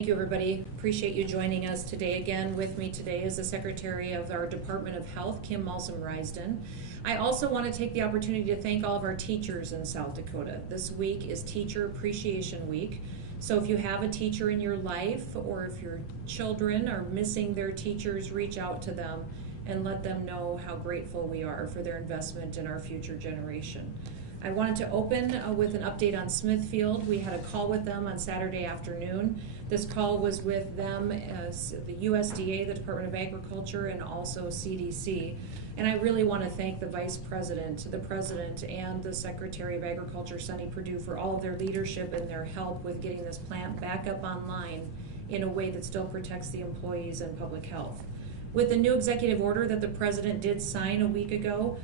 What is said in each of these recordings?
Thank you, everybody. Appreciate you joining us today. Again, with me today is the Secretary of our Department of Health, Kim Malsom-Risden. I also want to take the opportunity to thank all of our teachers in South Dakota. This week is Teacher Appreciation Week. So if you have a teacher in your life, or if your children are missing their teachers, reach out to them and let them know how grateful we are for their investment in our future generation. I wanted to open with an update on Smithfield. We had a call with them on Saturday afternoon. This call was with them as the USDA, the Department of Agriculture, and also CDC. And I really want to thank the Vice President, the President, and the Secretary of Agriculture, Sonny Perdue, for all of their leadership and their help with getting this plant back up online in a way that still protects the employees and public health. With the new executive order that the President did sign a week ago,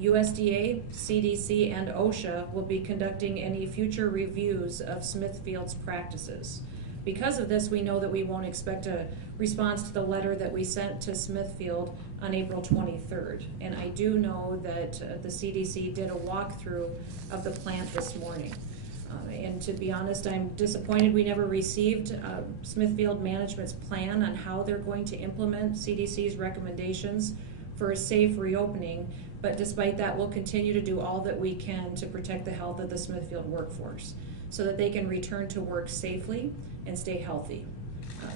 USDA, CDC, and OSHA will be conducting any future reviews of Smithfield's practices. Because of this, we know that we won't expect a response to the letter that we sent to Smithfield on April 23rd. And I do know that the CDC did a walkthrough of the plant this morning. And to be honest, I'm disappointed we never received Smithfield management's plan on how they're going to implement CDC's recommendations for a safe reopening. But despite that, we'll continue to do all that we can to protect the health of the Smithfield workforce so that they can return to work safely and stay healthy.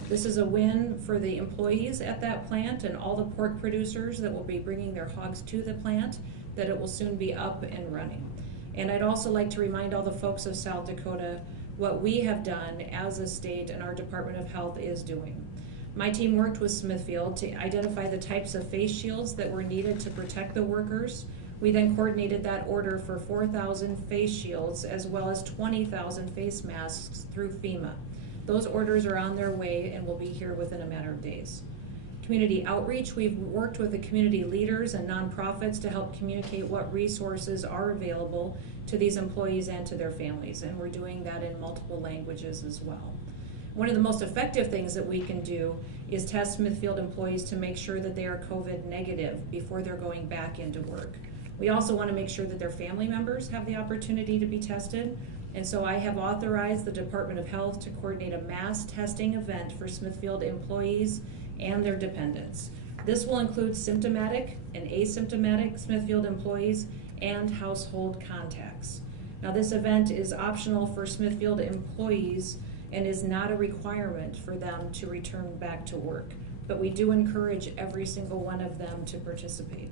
This is a win for the employees at that plant and all the pork producers that will be bringing their hogs to the plant, that it will soon be up and running. And I'd also like to remind all the folks of South Dakota what we have done as a state and our Department of Health is doing. My team worked with Smithfield to identify the types of face shields that were needed to protect the workers. We then coordinated that order for 4,000 face shields as well as 20,000 face masks through FEMA. Those orders are on their way and will be here within a matter of days. Community outreach, we've worked with the community leaders and nonprofits to help communicate what resources are available to these employees and to their families, and we're doing that in multiple languages as well. One of the most effective things that we can do is test Smithfield employees to make sure that they are COVID negative before they're going back into work. We also want to make sure that their family members have the opportunity to be tested. And so I have authorized the Department of Health to coordinate a mass testing event for Smithfield employees and their dependents. This will include symptomatic and asymptomatic Smithfield employees and household contacts. Now, this event is optional for Smithfield employees and is not a requirement for them to return back to work, but we do encourage every single one of them to participate.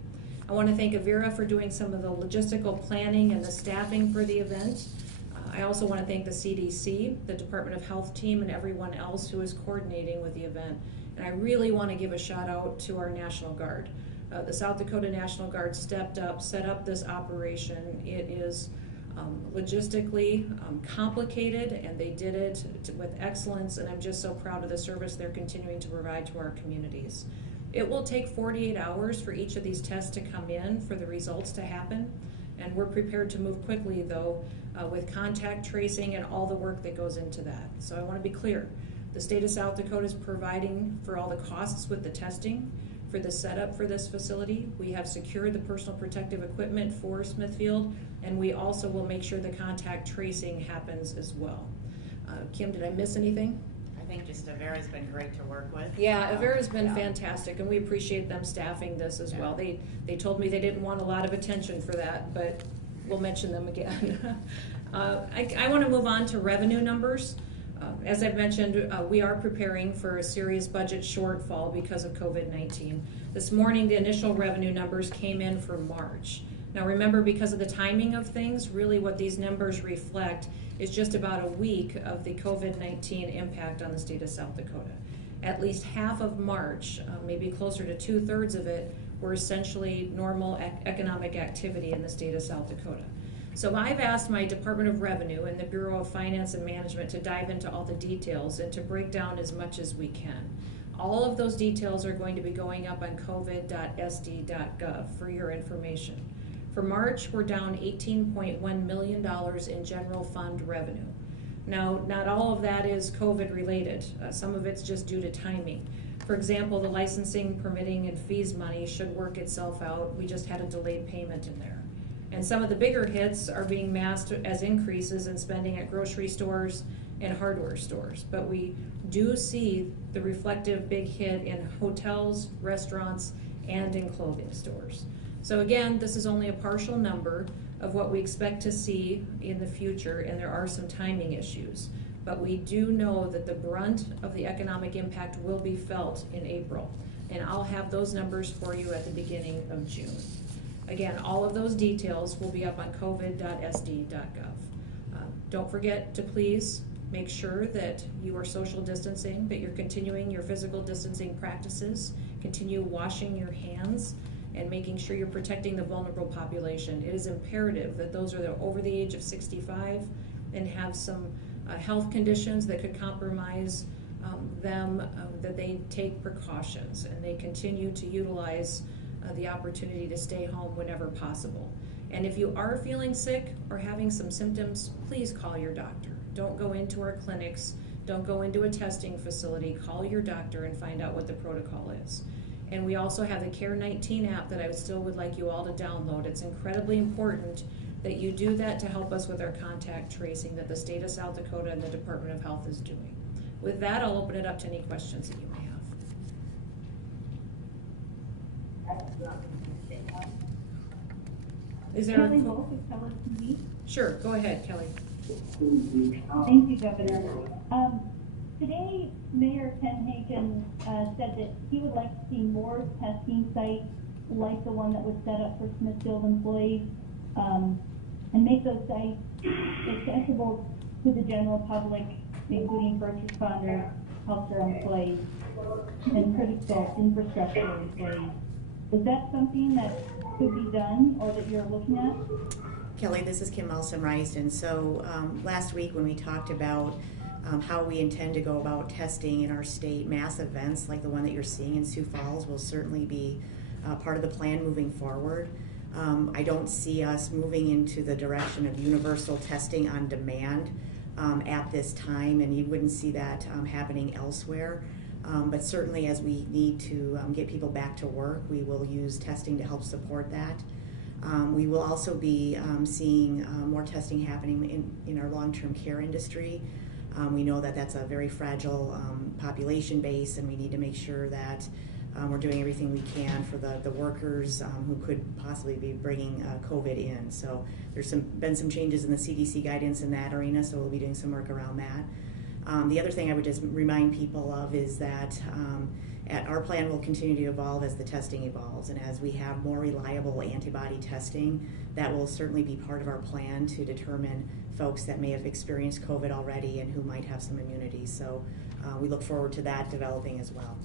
I want to thank Avera for doing some of the logistical planning and the staffing for the event. I also want to thank the CDC, the Department of Health team, and everyone else who is coordinating with the event. And I really want to give a shout out to our National Guard. The South Dakota National Guard stepped up, set up this operation. It is logistically complicated, and they did it with excellence, and I'm just so proud of the service they're continuing to provide to our communities. It will take 48 hours for each of these tests to come in for the results to happen, and we're prepared to move quickly, though, with contact tracing and all the work that goes into that. So I want to be clear. The state of South Dakota is providing for all the costs with the testing, for the setup for this facility. We have secured the personal protective equipment for Smithfield, and we also will make sure the contact tracing happens as well. Kim, did I miss anything? I think just Avera's been great to work with. Yeah, Avera's been fantastic, and we appreciate them staffing this as well. They told me they didn't want a lot of attention for that, but we'll mention them again. I want to move on to revenue numbers. As I've mentioned, we are preparing for a serious budget shortfall because of COVID-19. This morning, the initial revenue numbers came in for March. Now remember, because of the timing of things, really what these numbers reflect is just about a week of the COVID-19 impact on the state of South Dakota. At least half of March, maybe closer to 2/3 of it, were essentially normal economic activity in the state of South Dakota. So I've asked my Department of Revenue and the Bureau of Finance and Management to dive into all the details and to break down as much as we can. All of those details are going to be going up on covid.sd.gov for your information. For March, we're down $18.1 million in general fund revenue. Now, not all of that is COVID related. Some of it's just due to timing. For example, the licensing, permitting, and fees money should work itself out. We just had a delayed payment in there. And some of the bigger hits are being masked as increases in spending at grocery stores and hardware stores. But we do see the reflective big hit in hotels, restaurants, and in clothing stores. So again, this is only a partial number of what we expect to see in the future, and there are some timing issues. But we do know that the brunt of the economic impact will be felt in April. And I'll have those numbers for you at the beginning of June. Again, all of those details will be up on covid.sd.gov. Don't forget to please make sure that you are social distancing, that you're continuing your physical distancing practices, continue washing your hands, and making sure you're protecting the vulnerable population. It is imperative that those are over the age of 65 and have some health conditions that could compromise them, that they take precautions and they continue to utilize the opportunity to stay home whenever possible. And if you are feeling sick or having some symptoms, please call your doctor. Don't go into our clinics, don't go into a testing facility, call your doctor and find out what the protocol is. And we also have the Care19 app that I still would like you all to download. It's incredibly important that you do that to help us with our contact tracing that the state of South Dakota and the Department of Health is doing. With that, I'll open it up to any questions that you may have. Is there Kelly Wolf with Keller TV. Sure, go ahead, Kelly. Thank you, Governor. Today, Mayor Tenhagen said that he would like to see more testing sites like the one that was set up for Smithfield employees, and make those sites accessible to the general public, including first responders, healthcare employees, and critical infrastructure employees. Is that something that could be done or that you're looking at? Kelly, this is Kim Malson-Reisden. So last week when we talked about how we intend to go about testing in our state, mass events like the one that you're seeing in Sioux Falls will certainly be part of the plan moving forward. I don't see us moving into the direction of universal testing on demand at this time, and you wouldn't see that happening elsewhere. But certainly as we need to get people back to work, we will use testing to help support that. We will also be seeing more testing happening in our long-term care industry. We know that that's a very fragile population base, and we need to make sure that we're doing everything we can for the workers who could possibly be bringing COVID in. So there's been some changes in the CDC guidance in that arena, so we'll be doing some work around that. The other thing I would just remind people of is that our plan will continue to evolve as the testing evolves, and as we have more reliable antibody testing, that will certainly be part of our plan to determine folks that may have experienced COVID already and who might have some immunity. So we look forward to that developing as well.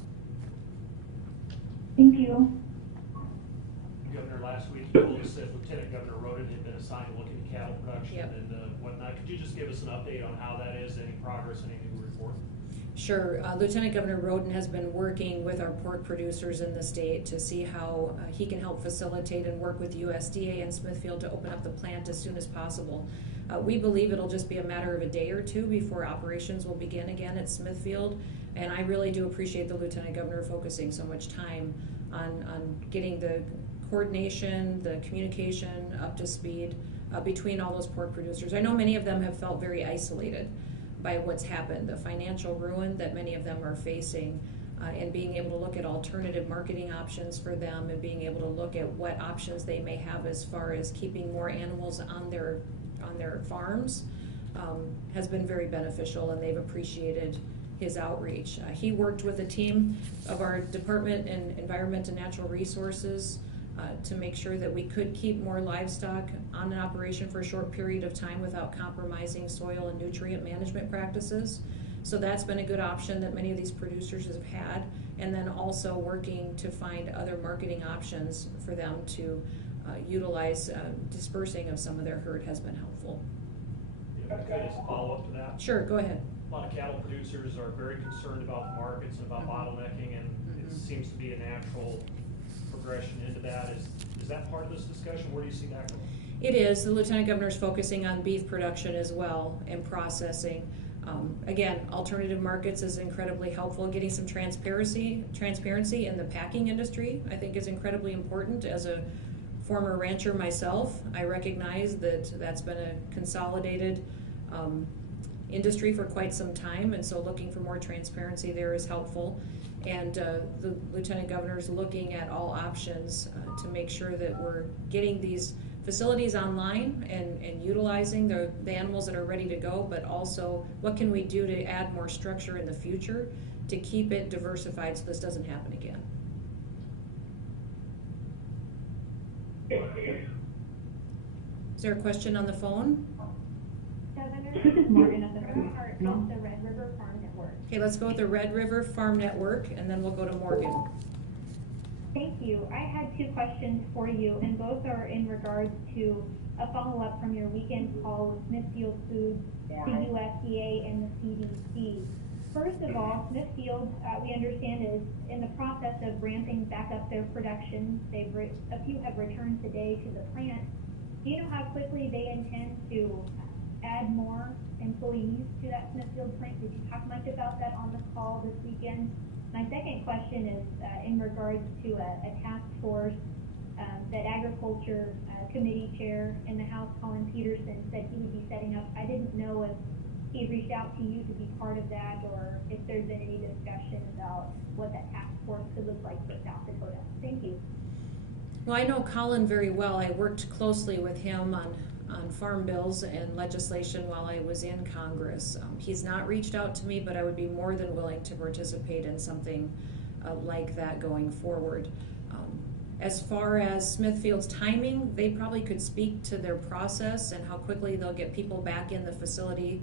Thank you. Governor, last week you told us that Lieutenant Governor Roden had been assigned to look into cattle production and whatnot. Could you just give us an update on how that is, any progress, anything to report? Sure. Lieutenant Governor Roden has been working with our pork producers in the state to see how he can help facilitate and work with USDA and Smithfield to open up the plant as soon as possible. We believe it'll just be a matter of a day or two before operations will begin again at Smithfield, and I really do appreciate the Lieutenant Governor focusing so much time on getting the coordination, the communication up to speed between all those pork producers. I know many of them have felt very isolated by what's happened, the financial ruin that many of them are facing, and being able to look at alternative marketing options for them and being able to look at what options they may have as far as keeping more animals on their farms has been very beneficial, and they've appreciated his outreach. He worked with a team of our Department in Environment and Natural Resources to make sure that we could keep more livestock on an operation for a short period of time without compromising soil and nutrient management practices. So that's been a good option that many of these producers have had, and then also working to find other marketing options for them to utilize. Dispersing of some of their herd has been helpful. Yeah, if I could, as a follow-up to that. Sure, go ahead. A lot of cattle producers are very concerned about the markets and about bottlenecking, and it seems to be a natural progression into that. Is that part of this discussion? Where do you see that going? It is. The Lieutenant Governor is focusing on beef production as well and processing. Again, alternative markets is incredibly helpful. Getting some transparency in the packing industry, I think, is incredibly important. As a former rancher myself, I recognize that that's been a consolidated industry for quite some time, and so looking for more transparency there is helpful. And the Lieutenant Governor is looking at all options to make sure that we're getting these facilities online and utilizing the animals that are ready to go, but also what can we do to add more structure in the future to keep it diversified so this doesn't happen again. Is there a question on the phone? Governor, This is Morgan at the part of the Red River Farm Network. Okay, let's go with the Red River Farm Network, and then we'll go to Morgan. Thank you. I had two questions for you, and both are in regards to a follow-up from your weekend call with Smithfield Foods, the USDA, and the CDC. First of all, Smithfield, we understand, is in the process of ramping back up their production. A few have returned today to the plant. Do you know how quickly they intend to add more employees to that Smithfield plant? Did you talk much about that on the call this weekend? My second question is in regards to a task force that Agriculture Committee Chair in the House, Colin Peterson, said he would be setting up. I didn't know if he reached out to you to be part of that, or if there's been any discussion about what that task force could look like for South Dakota. Thank you. Well, I know Colin very well. I worked closely with him on farm bills and legislation while I was in Congress. He's not reached out to me, but I would be more than willing to participate in something like that going forward. As far as Smithfield's timing, they probably could speak to their process and how quickly they'll get people back in the facility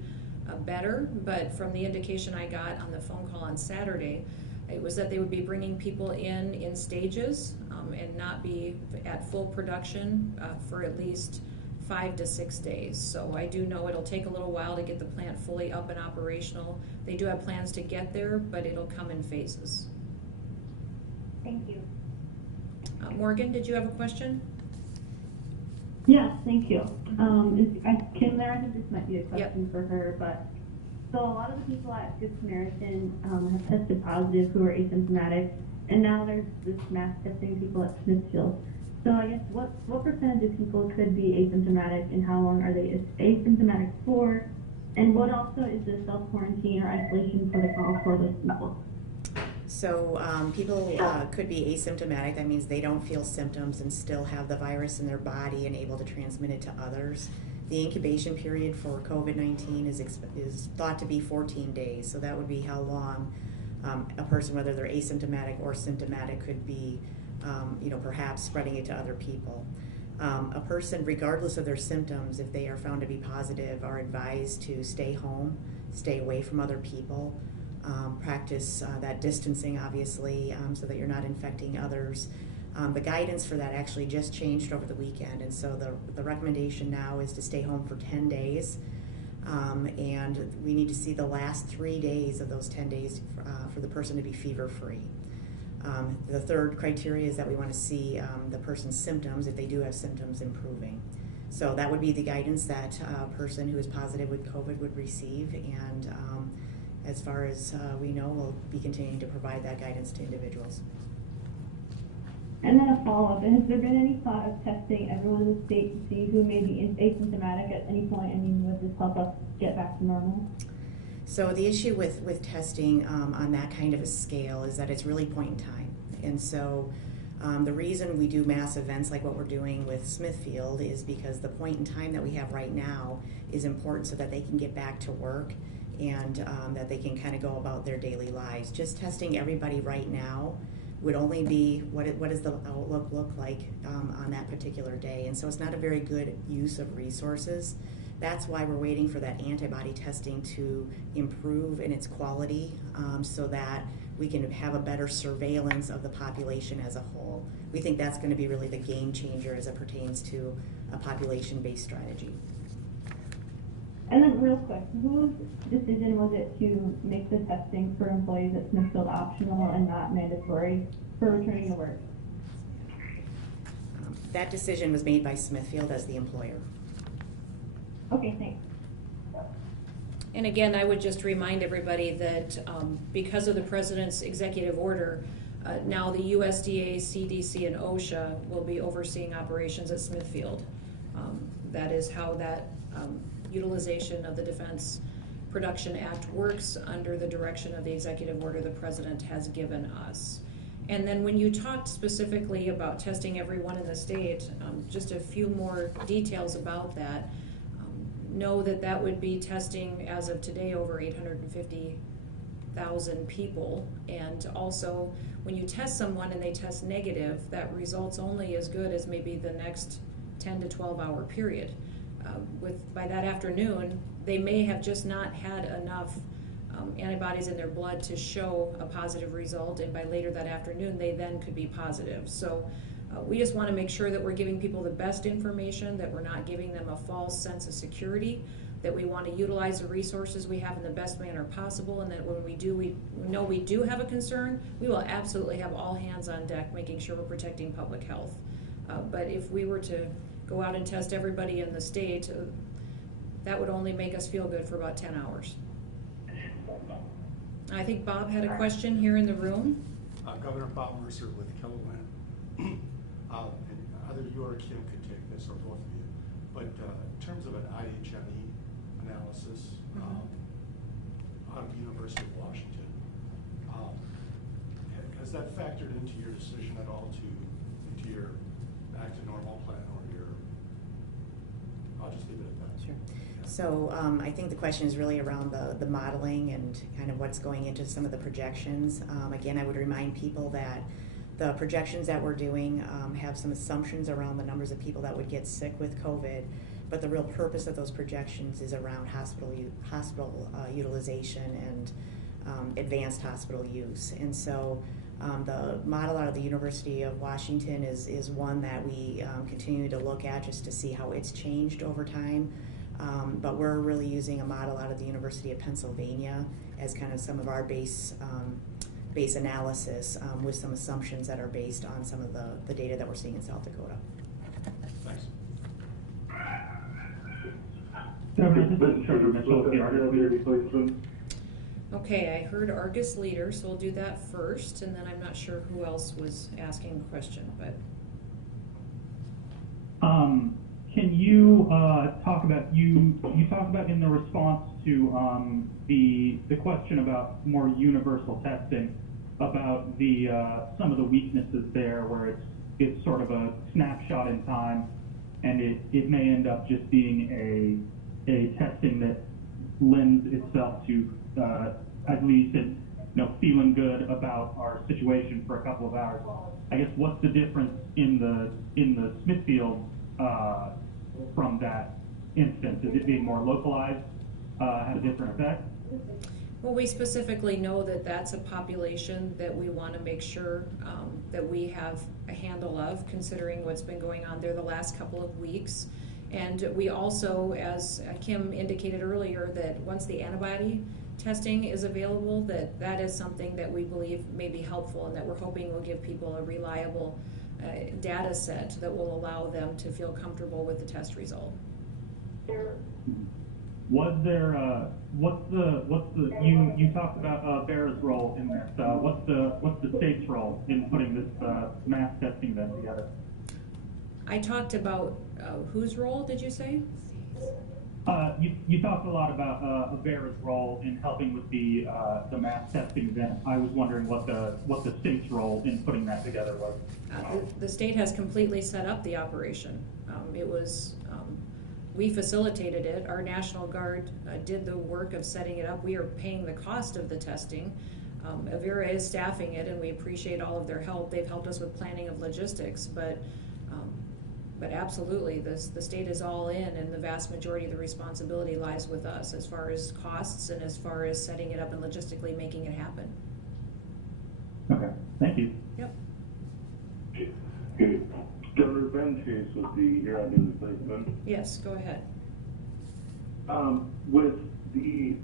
better, but from the indication I got on the phone call on Saturday, it was that they would be bringing people in stages and not be at full production for at least 5 to 6 days. So I do know it'll take a little while to get the plant fully up and operational. They do have plans to get there, but it'll come in phases. Thank you. Morgan, did you have a question? Yes, thank you. Kim there, I think this might be a question for her, but so a lot of the people at Good Samaritan have tested positive who are asymptomatic, and now there's this mass testing people at Smithfield. So I guess what percentage of people could be asymptomatic, and how long are they asymptomatic for? And what also is the self-quarantine or isolation protocol for those people? So people could be asymptomatic. That means they don't feel symptoms and still have the virus in their body and able to transmit it to others. The incubation period for COVID-19 is thought to be 14 days. So that would be how long a person, whether they're asymptomatic or symptomatic, could be perhaps spreading it to other people. A person, regardless of their symptoms, if they are found to be positive, are advised to stay home, stay away from other people, practice that distancing, obviously, so that you're not infecting others. The guidance for that actually just changed over the weekend, and so the recommendation now is to stay home for 10 days, and we need to see the last 3 days of those 10 days for the person to be fever-free. The third criteria is that we want to see the person's symptoms, if they do have symptoms, improving. So that would be the guidance that a person who is positive with COVID would receive, and as far as we know, we'll be continuing to provide that guidance to individuals. And then a follow-up, has there been any thought of testing everyone in the state to see who may be asymptomatic at any point? I mean, would this help us get back to normal? So the issue with testing on that kind of a scale is that it's really point in time. And so the reason we do mass events like what we're doing with Smithfield is because the point in time that we have right now is important so that they can get back to work and that they can kind of go about their daily lives. Just testing everybody right now would only be what does the outlook look like on that particular day. And so it's not a very good use of resources. That's why we're waiting for that antibody testing to improve in its quality so that we can have a better surveillance of the population as a whole. We think that's going to be really the game changer as it pertains to a population-based strategy. And then real quick, whose decision was it to make the testing for employees at Smithfield optional and not mandatory for returning to work? That decision was made by Smithfield as the employer. Okay, thanks. And again, I would just remind everybody that because of the President's executive order, now the USDA, CDC, and OSHA will be overseeing operations at Smithfield. That is how that utilization of the Defense Production Act works under the direction of the executive order the president has given us. And then when you talked specifically about testing everyone in the state, just a few more details about that. Know that that would be testing, as of today, over 850,000 people. And also, when you test someone and they test negative, that result's only as good as maybe the next 10 to 12 hour period. By that afternoon, they may have just not had enough antibodies in their blood to show a positive result, and by later that afternoon, they then could be positive. So we just want to make sure that we're giving people the best information, that we're not giving them a false sense of security, that we want to utilize the resources we have in the best manner possible, and that when we know we do have a concern, we will absolutely have all hands on deck making sure we're protecting public health. But if we were to go out and test everybody in the state, that would only make us feel good for about 10 hours. I think Bob had a question here in the room. Governor Bob Mercer with Kilowatt. And either you or Kim could take this, or both of you. But in terms of an IHME analysis out of the University of Washington, has that factored into your decision at all into your back to normal plan, or your? I'll just leave it at that. Sure. So I think the question is really around the modeling and kind of what's going into some of the projections. Again, I would remind people that the projections that we're doing have some assumptions around the numbers of people that would get sick with COVID, but the real purpose of those projections is around hospital utilization and advanced hospital use. And so the model out of the University of Washington is one that we continue to look at just to see how it's changed over time. But we're really using a model out of the University of Pennsylvania as kind of some of our base analysis with some assumptions that are based on some of the data that we're seeing in South Dakota. Thanks. Okay, I heard Argus Leader, so we'll do that first, and then I'm not sure who else was asking the question, but. Can you talk about, you talked about in the response to the question about more universal testing, about the some of the weaknesses there, where it's sort of a snapshot in time, and it may end up just being a testing that lends itself to, I believe you said, feeling good about our situation for a couple of hours. I guess what's the difference in the Smithfield from that instance? Is it being more localized, have a different effect? Well, we specifically know that that's a population that we want to make sure that we have a handle of, considering what's been going on there the last couple of weeks. And we also, as Kim indicated earlier, that once the antibody testing is available, that is something that we believe may be helpful, and that we're hoping will give people a reliable data set that will allow them to feel comfortable with the test result. Was there you talked about BEAR's role in this? What's the state's role in putting this mass testing event together? I talked about whose role did you say? You talked a lot about BEAR's role in helping with the mass testing event. I was wondering what the state's role in putting that together was. The state has completely set up the operation. It was we facilitated it. Our National Guard did the work of setting it up. We are paying the cost of the testing. Avera is staffing it, and we appreciate all of their help. They've helped us with planning of logistics, but absolutely, the state is all in, and the vast majority of the responsibility lies with us as far as costs and as far as setting it up and logistically making it happen. Okay, thank you. Yep. Okay. Governor Ben Chase with the Huron News Replacement. Yes, go ahead. With the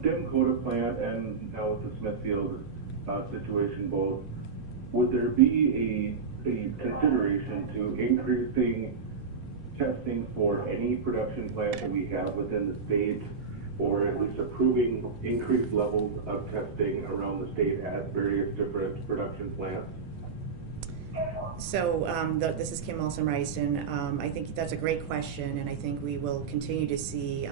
Dakota plant and now with the Smithfield situation both, would there be a consideration to increasing testing for any production plant that we have within the state, or at least approving increased levels of testing around the state at various different production plants? So this is Kim Olson-Reisden. I think that's a great question, and I think we will continue to see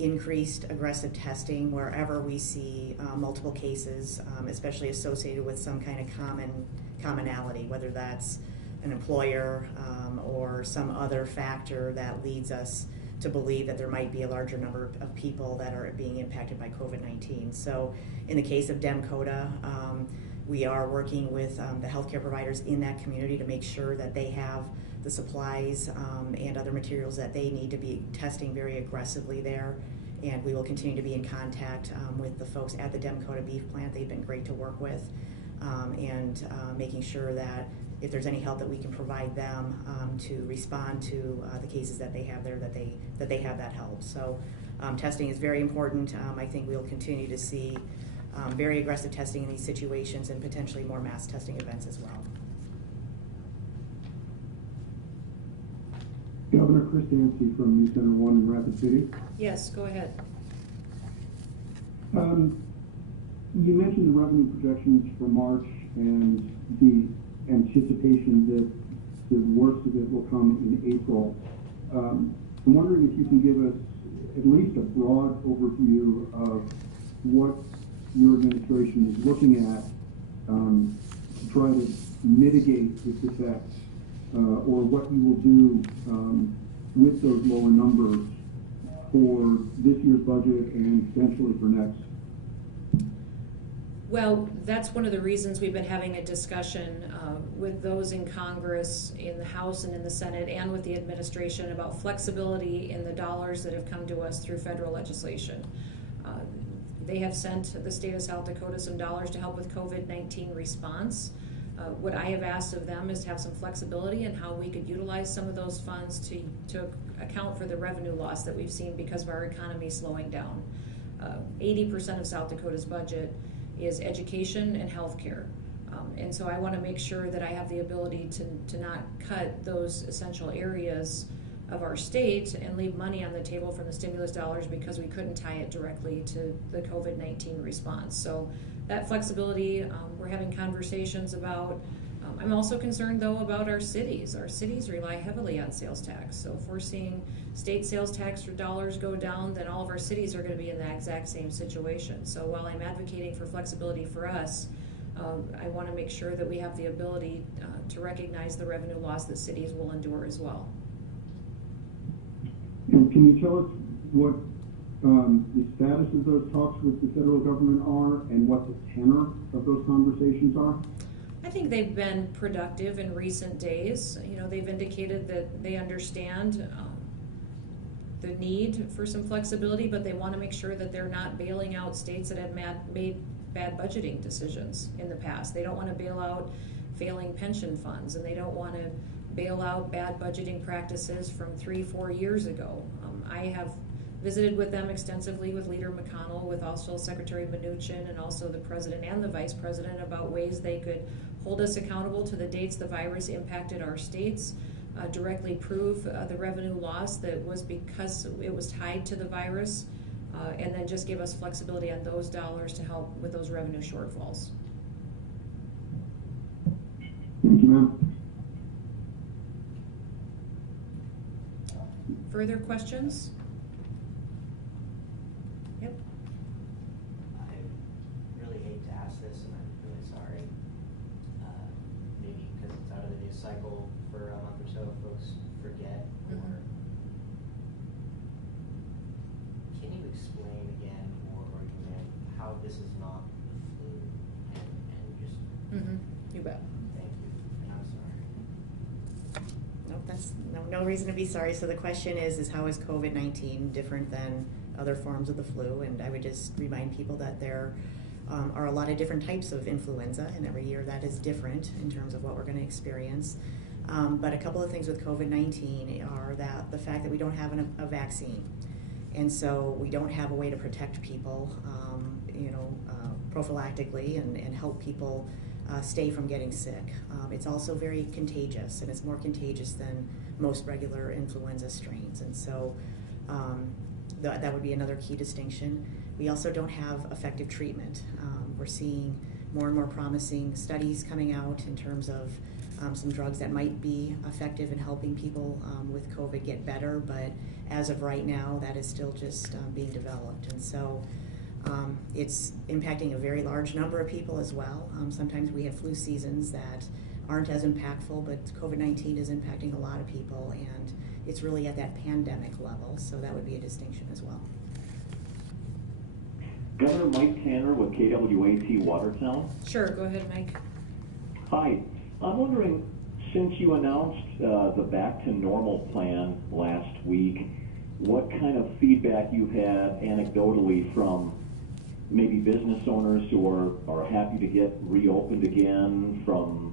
increased aggressive testing wherever we see multiple cases, especially associated with some kind of commonality, whether that's an employer or some other factor that leads us to believe that there might be a larger number of people that are being impacted by COVID-19. So in the case of DEMCODA, we are working with the healthcare providers in that community to make sure that they have the supplies and other materials that they need to be testing very aggressively there. And we will continue to be in contact with the folks at the DEMCODA beef plant. They've been great to work with, and making sure that if there's any help that we can provide them to respond to the cases that they have there, that they have that help. So testing is very important. I think we'll continue to see very aggressive testing in these situations and potentially more mass testing events as well. Governor Chris Dancy from News Center 1 in Rapid City. Yes, go ahead. You mentioned the revenue projections for March and the anticipation that the worst of it will come in April. I'm wondering if you can give us at least a broad overview of what your administration is looking at to try to mitigate this effect, or what you will do with those lower numbers for this year's budget and potentially for next. Well, that's one of the reasons we've been having a discussion with those in Congress, in the House and in the Senate, and with the administration about flexibility in the dollars that have come to us through federal legislation. They have sent the state of South Dakota some dollars to help with COVID-19 response. What I have asked of them is to have some flexibility in how we could utilize some of those funds to account for the revenue loss that we've seen because of our economy slowing down. 80% of South Dakota's budget is education and healthcare. And so I want to make sure that I have the ability to not cut those essential areas of our state and leave money on the table from the stimulus dollars because we couldn't tie it directly to the COVID-19 response. So that flexibility, we're having conversations about. I'm also concerned though about our cities. Our cities rely heavily on sales tax. So if we're seeing state sales tax dollars go down, then all of our cities are going to be in that exact same situation. So while I'm advocating for flexibility for us, I want to make sure that we have the ability to recognize the revenue loss that cities will endure as well. And can you tell us what the status of those talks with the federal government are and what the tenor of those conversations are? I think they've been productive in recent days. You know, they've indicated that they understand the need for some flexibility, but they want to make sure that they're not bailing out states that have made bad budgeting decisions in the past. They don't want to bail out failing pension funds, and they don't want to bail out bad budgeting practices from 3-4 years ago. I have visited with them extensively with Leader McConnell, with also Secretary Mnuchin, and also the President and the Vice President about ways they could hold us accountable to the dates the virus impacted our states, directly prove the revenue loss that was because it was tied to the virus, and then just give us flexibility on those dollars to help with those revenue shortfalls. Thank you, ma'am. Further questions? Yep. I really hate to ask this, and I'm really sorry. Maybe because it's out of the news cycle for a month or so, folks forget. Or can you explain again, or again, how this is not the flu, and just You bet. thank you, and I'm sorry. Nope, that's no reason to be sorry. So the question is how is COVID-19 different than other forms of the flu? And I would just remind people that there are a lot of different types of influenza, and every year that is different in terms of what we're going to experience. But a couple of things with COVID-19 are that the fact that we don't have a vaccine, and so we don't have a way to protect people, prophylactically and help people stay from getting sick. It's also very contagious, and it's more contagious than most regular influenza strains, and so that would be another key distinction. We also don't have effective treatment. We're seeing more and more promising studies coming out in terms of some drugs that might be effective in helping people with COVID get better, but as of right now, that is still just being developed. And so it's impacting a very large number of people as well. Sometimes we have flu seasons that aren't as impactful, but COVID-19 is impacting a lot of people, and it's really at that pandemic level, so that would be a distinction as well. Governor Mike Tanner with KWAT Watertown. Sure, go ahead, Mike. Hi, I'm wondering, since you announced the Back to Normal plan last week, what kind of feedback you've had anecdotally from maybe business owners who are happy to get reopened again, from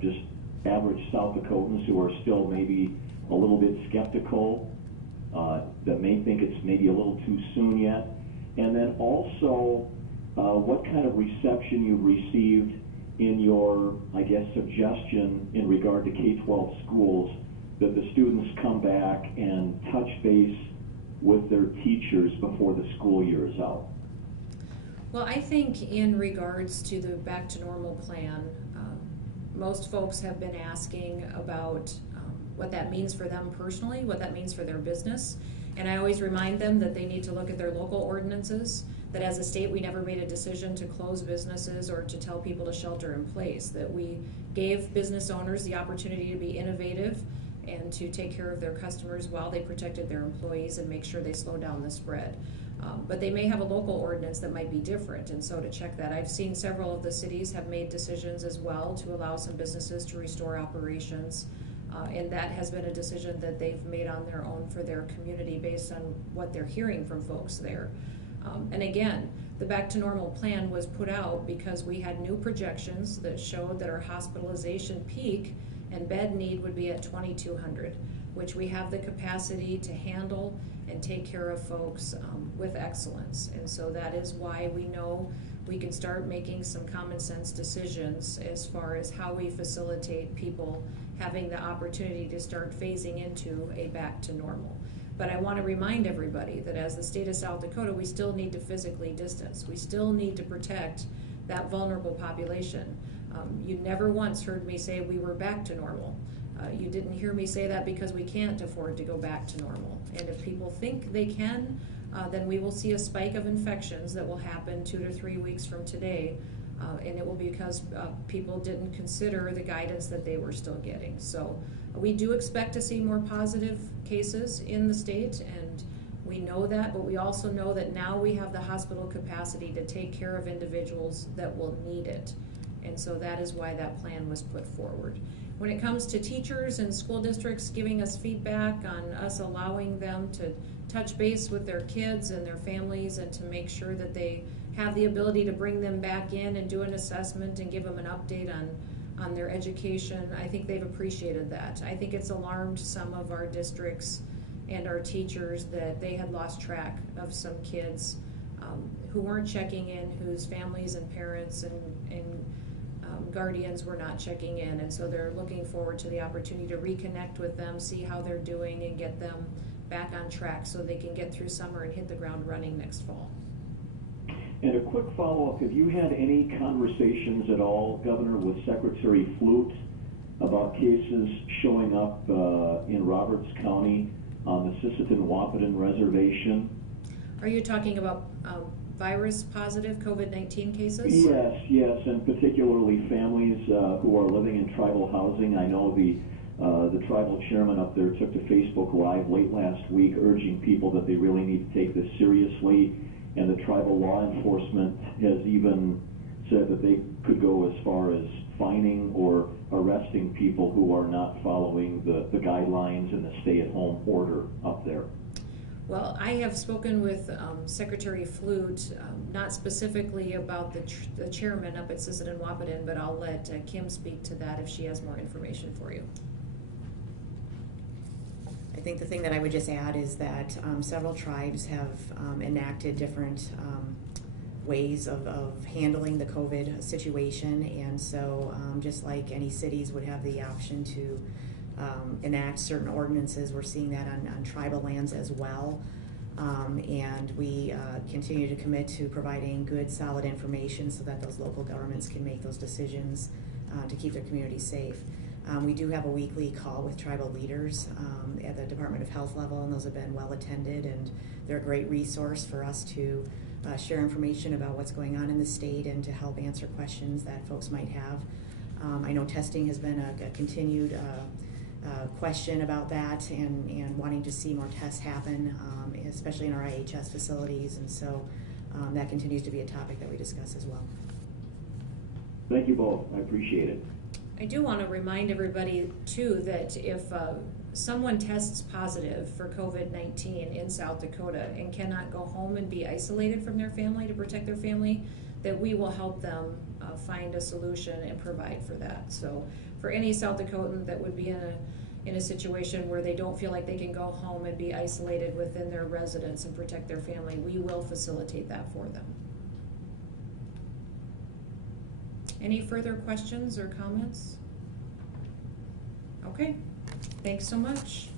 just average South Dakotans who are still maybe a little bit skeptical, that may think it's maybe a little too soon yet, and then also what kind of reception you've received in your, I guess, suggestion in regard to K-12 schools that the students come back and touch base with their teachers before the school year is out. Well, I think in regards to the Back to Normal plan, most folks have been asking about what that means for them personally, what that means for their business. And I always remind them that they need to look at their local ordinances, that as a state we never made a decision to close businesses or to tell people to shelter in place, that we gave business owners the opportunity to be innovative and to take care of their customers while they protected their employees and make sure they slow down the spread. But they may have a local ordinance that might be different, and so to check that. I've seen several of the cities have made decisions as well to allow some businesses to restore operations, and that has been a decision that they've made on their own for their community based on what they're hearing from folks there. And again, the Back to Normal plan was put out because we had new projections that showed that our hospitalization peak and bed need would be at 2,200, which we have the capacity to handle and take care of folks with excellence. And so that is why we know we can start making some common sense decisions as far as how we facilitate people having the opportunity to start phasing into a back to normal. But I want to remind everybody that as the state of South Dakota, we still need to physically distance. We still need to protect that vulnerable population. You never once heard me say we were back to normal. You didn't hear me say that because we can't afford to go back to normal. And if people think they can, then we will see a spike of infections that will happen 2 to 3 weeks from today. And it will be because people didn't consider the guidance that they were still getting. So we do expect to see more positive cases in the state, and we know that, but we also know that now we have the hospital capacity to take care of individuals that will need it. And so that is why that plan was put forward. When it comes to teachers and school districts giving us feedback on us allowing them to touch base with their kids and their families and to make sure that they have the ability to bring them back in and do an assessment and give them an update on their education, I think they've appreciated that. I think it's alarmed some of our districts and our teachers that they had lost track of some kids who weren't checking in, whose families and parents and guardians were not checking in, and so they're looking forward to the opportunity to reconnect with them, see how they're doing, and get them back on track so they can get through summer and hit the ground running next fall. And a quick follow-up, have you had any conversations at all, Governor, with Secretary Flute about cases showing up in Roberts County on the Sisseton-Wahpeton Reservation? Are you talking about virus-positive COVID-19 cases? Yes, and particularly families who are living in tribal housing. I know the tribal chairman up there took to Facebook Live late last week urging people that they really need to take this seriously, and the tribal law enforcement has even said that they could go as far as fining or arresting people who are not following the guidelines and the stay-at-home order up there. Well, I have spoken with Secretary Flute, not specifically about the chairman up at Sisseton-Wahpeton, but I'll let Kim speak to that if she has more information for you. I think the thing that I would just add is that several tribes have enacted different ways of handling the COVID situation, and so just like any cities would have the option to enact certain ordinances, we're seeing that on tribal lands as well. And we continue to commit to providing good, solid information so that those local governments can make those decisions to keep their communities safe. We do have a weekly call with tribal leaders at the Department of Health level, and those have been well attended, and they're a great resource for us to share information about what's going on in the state and to help answer questions that folks might have. I know testing has been a continued question about that, and wanting to see more tests happen, especially in our IHS facilities, and so that continues to be a topic that we discuss as well. Thank you both. I appreciate it. I do want to remind everybody too that if someone tests positive for COVID-19 in South Dakota and cannot go home and be isolated from their family to protect their family, that we will help them find a solution and provide for that. So for any South Dakotan that would be in a situation where they don't feel like they can go home and be isolated within their residence and protect their family, we will facilitate that for them. Any further questions or comments? Okay, thanks so much.